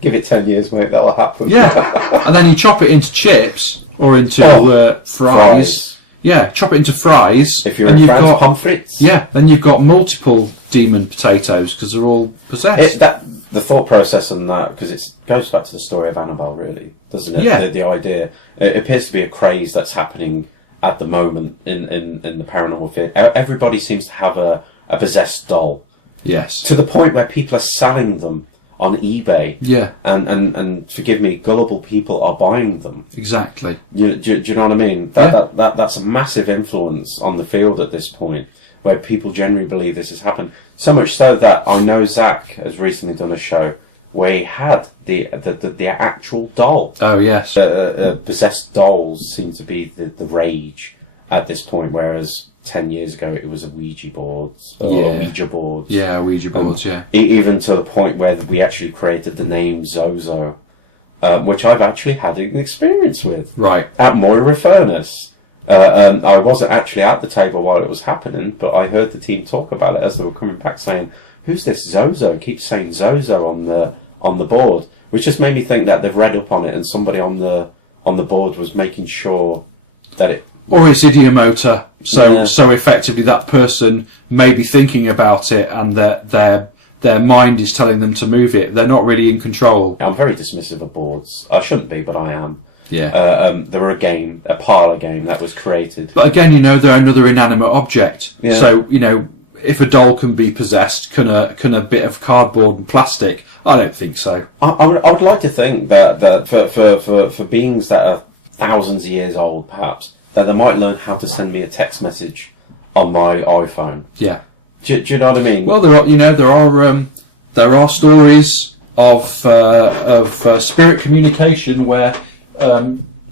Give it 10 years, mate, that'll happen. Yeah. And then you chop it into chips or into fries. Yeah, chop it into fries. If you're in France, pommes frites. Yeah, then you've got multiple demon potatoes because they're all possessed. The thought process on that, because it goes back to the story of Annabelle, really, doesn't it? Yeah. The idea, it appears to be a craze that's happening at the moment in the paranormal field. Everybody seems to have a possessed doll. Yes. To the point where people are selling them on eBay. Yeah. And forgive me, gullible people are buying them. Exactly. Do you know what I mean? That's a massive influence on the field at this point, where people generally believe this has happened. So much so that I know Zach has recently done a show where he had the actual doll. Oh, yes. Possessed dolls seem to be the rage at this point, whereas 10 years ago it was a Ouija boards. Yeah, Ouija boards, yeah. Even to the point where we actually created the name Zozo, which I've actually had an experience with. Right. At Moira Furnace. I wasn't actually at the table while it was happening, but I heard the team talk about it as they were coming back saying, who's this Zozo? Keeps saying Zozo on the board, which just made me think that they've read up on it and somebody on the board was making sure that it... Or it's idiomotor, so effectively that person may be thinking about it and their mind is telling them to move it. They're not really in control. I'm very dismissive of boards. I shouldn't be, but I am. Yeah. There were a parlour game that was created. But again, they're another inanimate object. Yeah. So, if a doll can be possessed, can a bit of cardboard and plastic? I don't think so. I would like to think that for beings that are thousands of years old, perhaps, that they might learn how to send me a text message on my iPhone. Yeah. Do you know what I mean? Well, there are stories of spirit communication where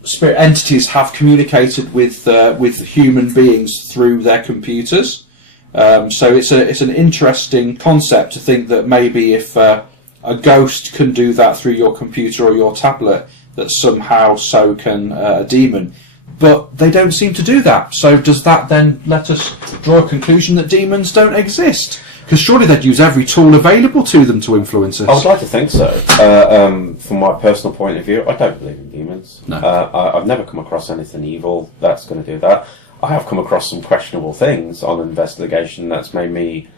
spirit entities have communicated with human beings through their computers. So it's an interesting concept to think that maybe if a ghost can do that through your computer or your tablet, that somehow so can a demon. But they don't seem to do that. So does that then let us draw a conclusion that demons don't exist? Because surely they'd use every tool available to them to influence us. I would like to think so. From my personal point of view, I don't believe in demons. No. I've never come across anything evil that's going to do that. I have come across some questionable things on investigation that's made me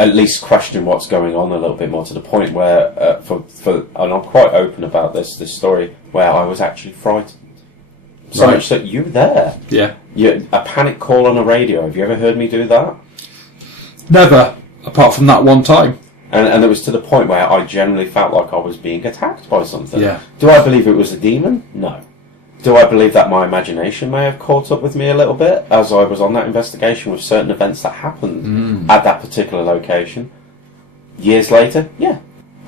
at least question what's going on a little bit more, to the point where, and I'm quite open about this story, where I was actually frightened. So much that you were there. Yeah. A panic call on a radio. Have you ever heard me do that? Never, apart from that one time. And it was to the point where I generally felt like I was being attacked by something. Yeah. Do I believe it was a demon? No. Do I believe that my imagination may have caught up with me a little bit as I was on that investigation with certain events that happened at that particular location? Years later, yeah.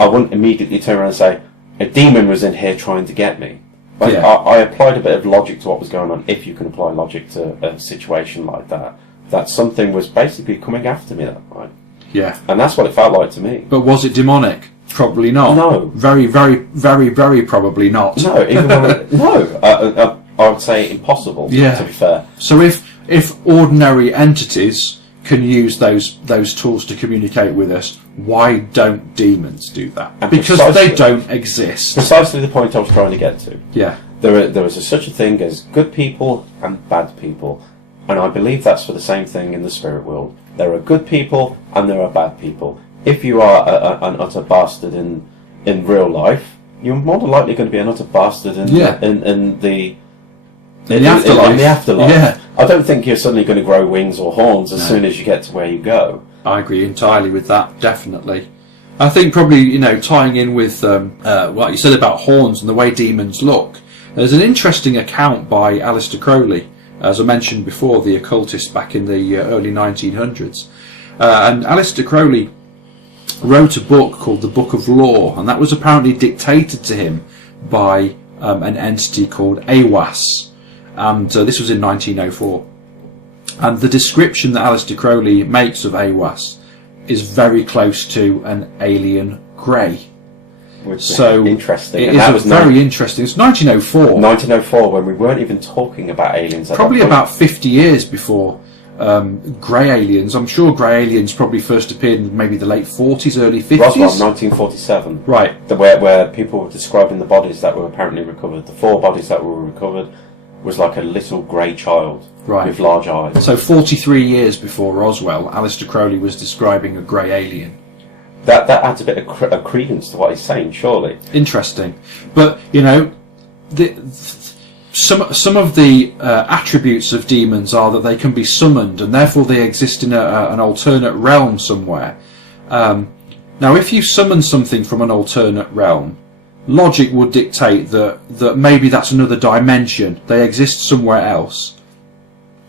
I wouldn't immediately turn around and say, a demon was in here trying to get me. But I applied a bit of logic to what was going on, if you can apply logic to a situation like that. That something was basically coming after me that night. Yeah. And that's what it felt like to me. But was it demonic? Probably not. No. Very, very, very, very probably not. No, even when I would say impossible, to be fair. So if ordinary entities can use those tools to communicate with us, why don't demons do that? And because they don't exist. Precisely the point I was trying to get to. Yeah. There is such a thing as good people and bad people. And I believe that's for the same thing in the spirit world. There are good people and there are bad people. If you are an utter bastard in real life, you're more than likely going to be an utter bastard in the afterlife. In the afterlife. Yeah. I don't think you're suddenly going to grow wings or horns as soon as you get to where you go. I agree entirely with that, definitely. I think probably, tying in with what you said about horns and the way demons look, there's an interesting account by Aleister Crowley, as I mentioned before, the occultist back in the early 1900s. And Aleister Crowley wrote a book called the Book of Law, and that was apparently dictated to him by an entity called Aiwass. And this was in 1904. And the description that Aleister Crowley makes of Aiwass is very close to an alien grey. So interesting. It is very interesting. It's 1904. 1904, when we weren't even talking about aliens. Probably about 50 years before grey aliens. I'm sure grey aliens probably first appeared in maybe the late 40s, early 50s. Roswell, 1947. Right. Where people were describing the bodies that were apparently recovered. The 4 bodies that were recovered was like a little grey child with large eyes. So 43 years before Roswell, Aleister Crowley was describing a grey alien. That adds a bit of credence to what he's saying, surely. Interesting. But, some of the attributes of demons are that they can be summoned, and therefore they exist in an alternate realm somewhere. Now, if you summon something from an alternate realm, logic would dictate that maybe that's another dimension. They exist somewhere else.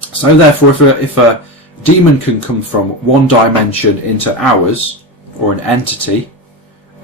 So therefore, if a demon can come from one dimension into ours, or an entity,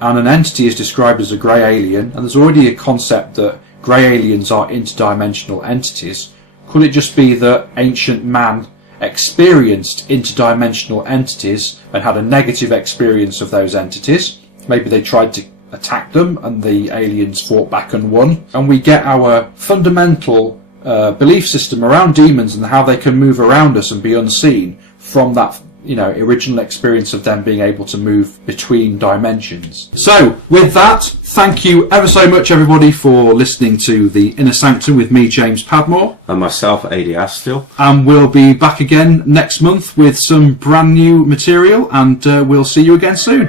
and an entity is described as a grey alien, and there's already a concept that grey aliens are interdimensional entities, could it just be that ancient man experienced interdimensional entities and had a negative experience of those entities? Maybe they tried to attack them and the aliens fought back and won, and we get our fundamental belief system around demons and how they can move around us and be unseen from that original experience of them being able to move between dimensions. So, with that, thank you ever so much, everybody, for listening to the Inner Sanctum with me, James Padmore. And myself, Adie Astill. And we'll be back again next month with some brand new material, and we'll see you again soon.